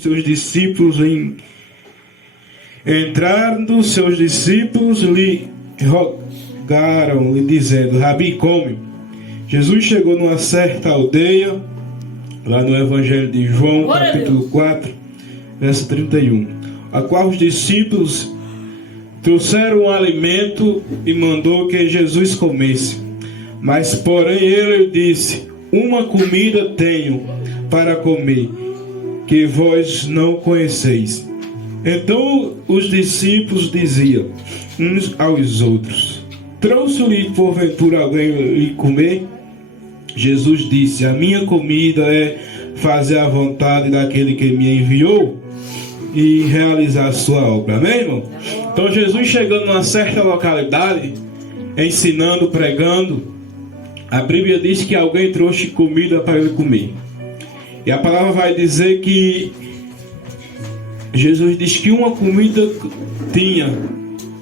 Seus discípulos entrando, seus discípulos lhe rogaram, lhe dizendo: Rabi, come. Jesus chegou numa certa aldeia, lá no Evangelho de João, capítulo 4, verso 31, a qual os discípulos trouxeram um alimento e mandou que Jesus comesse. Mas porém ele disse: uma comida tenho para comer, que vós não conheceis. Então os discípulos diziam uns aos outros: trouxe-lhe porventura alguém lhe comer? Jesus disse: a minha comida é fazer a vontade daquele que me enviou e realizar a sua obra. Amém, irmão? Então Jesus chegando numa certa localidade, ensinando, pregando, a Bíblia diz que alguém trouxe comida para ele comer. E a palavra vai dizer que Jesus diz que uma comida tinha,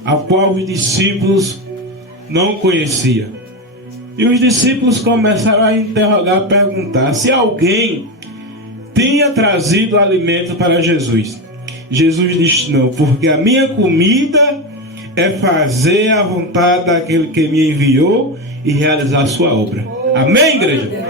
a qual os discípulos não conheciam. E os discípulos começaram a interrogar, a perguntar se alguém tinha trazido alimento para Jesus. Jesus disse: não, porque a minha comida é fazer a vontade daquele que me enviou e realizar a sua obra. Amém, igreja?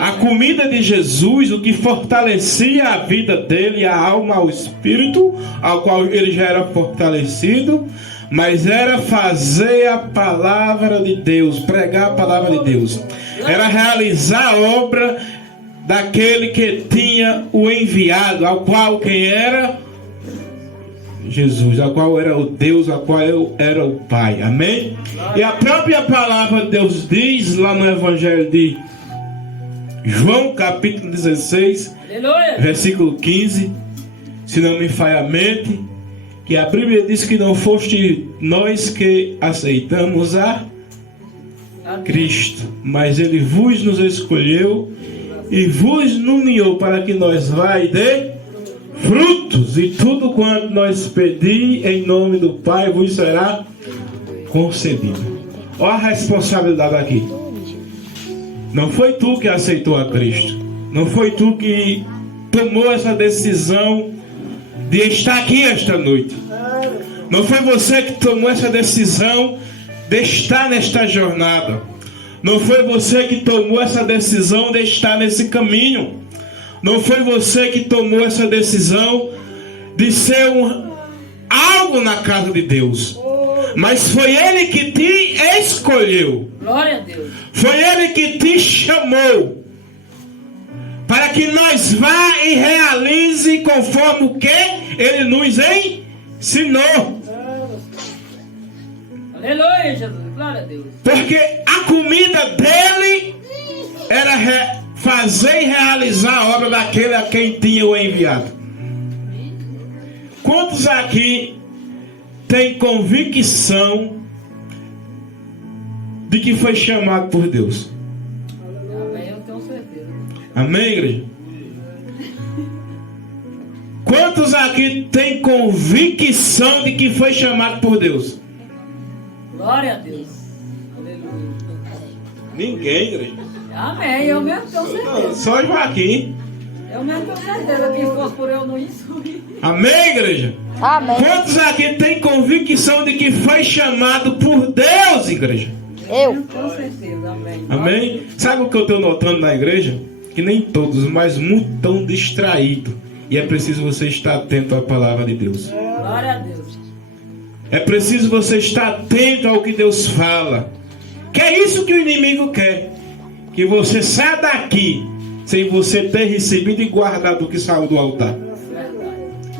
A comida de Jesus, o que fortalecia a vida dele, a alma, ao espírito, ao qual ele já era fortalecido, mas era fazer a palavra de Deus, pregar a palavra de Deus. Era realizar a obra daquele que tinha o enviado, ao qual quem era? Jesus, a qual era o Deus, a qual era o Pai. Amém? E a própria palavra de Deus diz lá no Evangelho de João, capítulo 16, versículo 15, se não me falha a mente, que a Bíblia diz que não foste nós que aceitamos a Cristo, mas Ele vos nos escolheu e vos nomeou para que nós vá e dê frutos, e tudo quanto nós pedir em nome do Pai vos será concedido. Olha a responsabilidade aqui. Não foi tu que aceitou a Cristo, não foi tu que tomou essa decisão de estar aqui esta noite, não foi você que tomou essa decisão de estar nesta jornada, não foi você que tomou essa decisão de estar nesse caminho, não foi você que tomou essa decisão de ser algo na casa de Deus, mas foi Ele que te escolheu. Glória a Deus. Foi Ele que te chamou para que nós vá e realize conforme o que Ele nos ensinou. Aleluia, Jesus. Glória a Deus. Porque a comida dele era fazer e realizar a obra daquele a quem tinha o enviado. Quantos aqui têm convicção de que foi chamado por Deus? Amém, eu tenho certeza. Amém, igreja? Quantos aqui têm convicção de que foi chamado por Deus? Glória a Deus. Aleluia. Ninguém, igreja. Amém, eu mesmo tenho certeza. Só Joaquim. Eu mesmo tenho certeza que se fosse por eu não ia subir. Amém, igreja? Amém. Quantos aqui têm convicção de que foi chamado por Deus, igreja? Eu. Com certeza, amém. Amém? Sabe o que eu estou notando na igreja? Que nem todos, mas muito estão distraídos. E é preciso você estar atento à palavra de Deus. Glória a Deus. É preciso você estar atento ao que Deus fala. Que é isso que o inimigo quer. Que você saia daqui sem você ter recebido e guardado o que saiu do altar.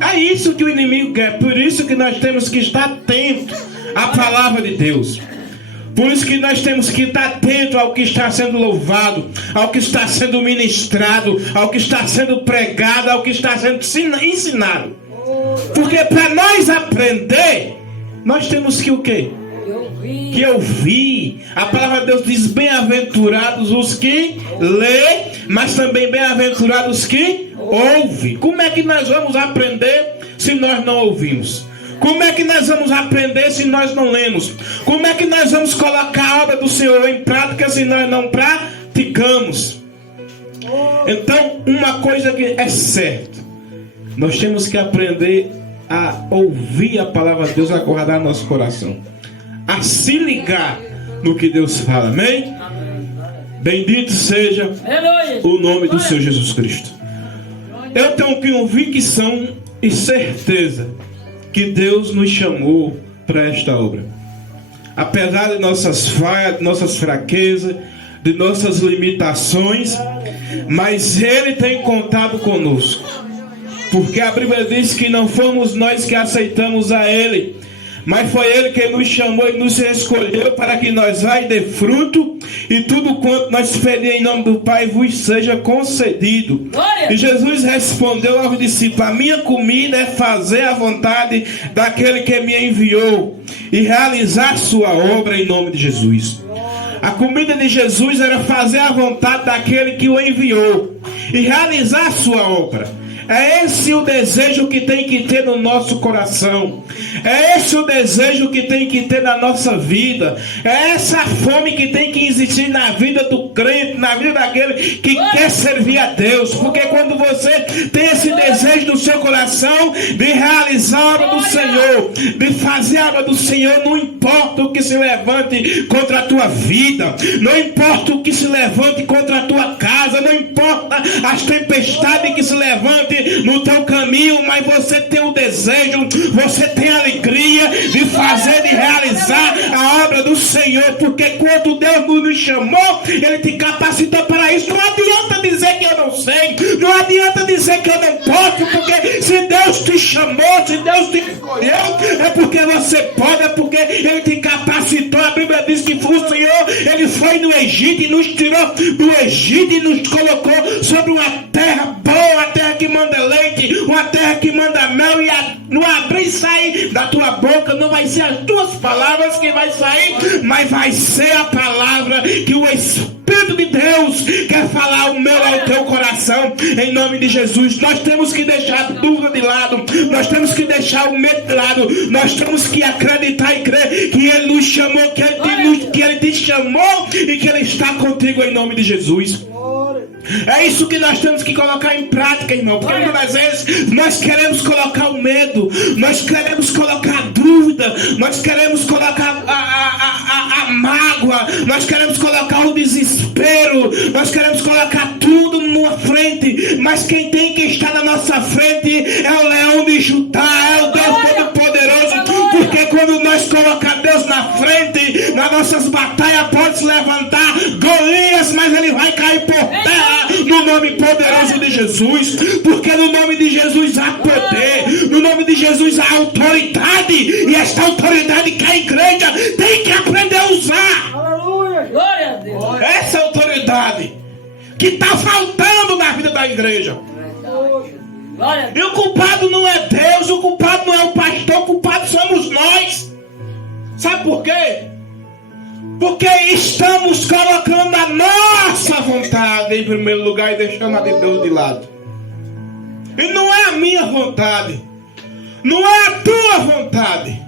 É isso que o inimigo quer. Por isso que nós temos que estar atento à palavra de Deus. Por isso que nós temos que estar atento ao que está sendo louvado, ao que está sendo ministrado, ao que está sendo pregado, ao que está sendo ensinado. Porque para nós aprender, nós temos que o quê? Que ouvir. A palavra de Deus diz: bem-aventurados os que lê, mas também bem-aventurados os que ouvem. Como é que nós vamos aprender se nós não ouvimos? Como é que nós vamos aprender se nós não lemos? Como é que nós vamos colocar a obra do Senhor em prática se nós não praticamos? Então, uma coisa que é certa: Nós temos que aprender a ouvir a palavra de Deus, a guardar nosso coração, a se ligar no que Deus fala. Amém? Bendito seja o nome do Senhor Jesus Cristo. Eu tenho convicção e certeza que Deus nos chamou para esta obra. Apesar de nossas falhas, de nossas fraquezas, de nossas limitações, mas Ele tem contado conosco. Porque a Bíblia diz que não fomos nós que aceitamos a Ele, mas foi Ele que nos chamou e nos escolheu para que nós vá e dê fruto, e tudo quanto nós pedimos em nome do Pai vos seja concedido. Glória. E Jesus respondeu aos discípulos: a minha comida é fazer a vontade daquele que me enviou e realizar sua obra em nome de Jesus. A comida de Jesus era fazer a vontade daquele que o enviou e realizar sua obra. É esse o desejo que tem que ter no nosso coração. É esse o desejo que tem que ter na nossa vida. É essa fome que tem que existir na vida do crente, na vida daquele que quer servir a Deus. Porque quando você tem esse desejo no seu coração de realizar a obra do Senhor, de fazer a obra do Senhor, não importa o que se levante contra a tua vida, não importa o que se levante contra a tua casa, não importa as tempestades que se levantem no teu caminho, mas você tem o desejo, você tem a alegria de fazer, de realizar a obra do Senhor, porque quando Deus nos chamou, Ele te capacitou para isso. Não adianta dizer que eu não sei, não adianta dizer que eu não posso, porque se Deus te chamou, se Deus te escolheu, é porque você pode, é porque Ele te capacitou. A Bíblia diz que o Senhor, Ele foi no Egito e nos tirou do Egito e nos colocou sobre uma terra boa, uma terra que manda leite, uma terra que manda mel, e no abrir e sair da tua boca não vai ser as tuas palavras que vai sair, mas vai ser a palavra que o Espírito de Deus quer falar ao meu, ao teu coração, em nome de Jesus. Nós temos que deixar a dúvida de lado, nós temos que deixar o medo de lado, nós temos que acreditar e crer que Ele nos chamou, que Ele te chamou e que Ele está contigo, em nome de Jesus. É isso que nós temos que colocar em prática, irmão. Porque muitas vezes nós queremos colocar o medo, nós queremos colocar a dúvida, nós queremos colocar a mágoa, nós queremos colocar o desespero, nós queremos colocar tudo na frente. Mas quem tem que estar na nossa frente é o leão de Judá, é o Deus Todo-Poderoso. Porque quando nós colocamos Deus na frente, nas nossas batalhas pode se levantar Golias, mas ele vai cair por terra no nome poderoso de Jesus. Porque no nome de Jesus há poder, no nome de Jesus há autoridade, e esta autoridade que a igreja tem que aprender a usar. Aleluia! Glória a Deus! Essa autoridade que está faltando na vida da igreja. E o culpado não é Deus, o culpado não é o pastor, o culpado somos nós. Sabe por quê? Porque estamos colocando a nossa vontade em primeiro lugar e deixando a de Deus de lado. E não é a minha vontade, não é a tua vontade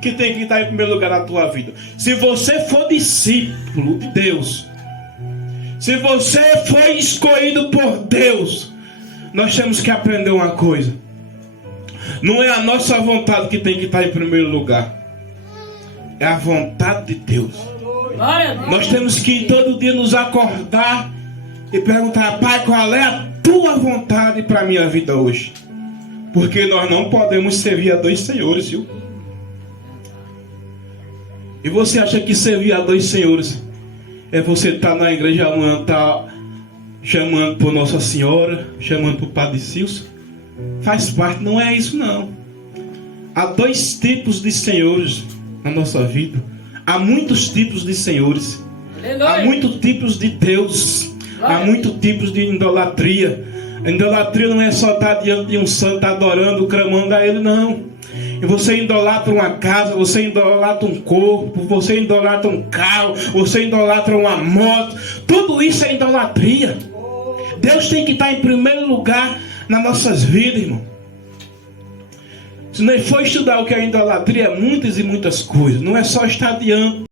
que tem que estar em primeiro lugar na tua vida. Se você for discípulo de Deus, se você foi escolhido por Deus, nós temos que aprender uma coisa: não é a nossa vontade que tem que estar em primeiro lugar, é a vontade de Deus. Nós temos que todo dia nos acordar e perguntar: Pai, qual é a tua vontade para a minha vida hoje? Porque nós não podemos servir a dois senhores, viu? E você acha que servir a dois senhores é você estar na igreja amanhã, tá chamando por Nossa Senhora, chamando por Padre Silso? Faz parte, não é isso não. Há dois tipos de senhores na nossa vida. Há muitos tipos de senhores. Aleluia. Há muitos tipos de Deus. Há muitos tipos de idolatria. A idolatria não é só estar diante de um santo adorando, clamando a Ele, não. E você idolatra uma casa, você idolatra um corpo, você idolatra um carro, você idolatra uma moto. Tudo isso é idolatria. Deus tem que estar em primeiro lugar nas nossas vidas, irmão. Se não for estudar o que é idolatria, muitas e muitas coisas. Não é só estar diante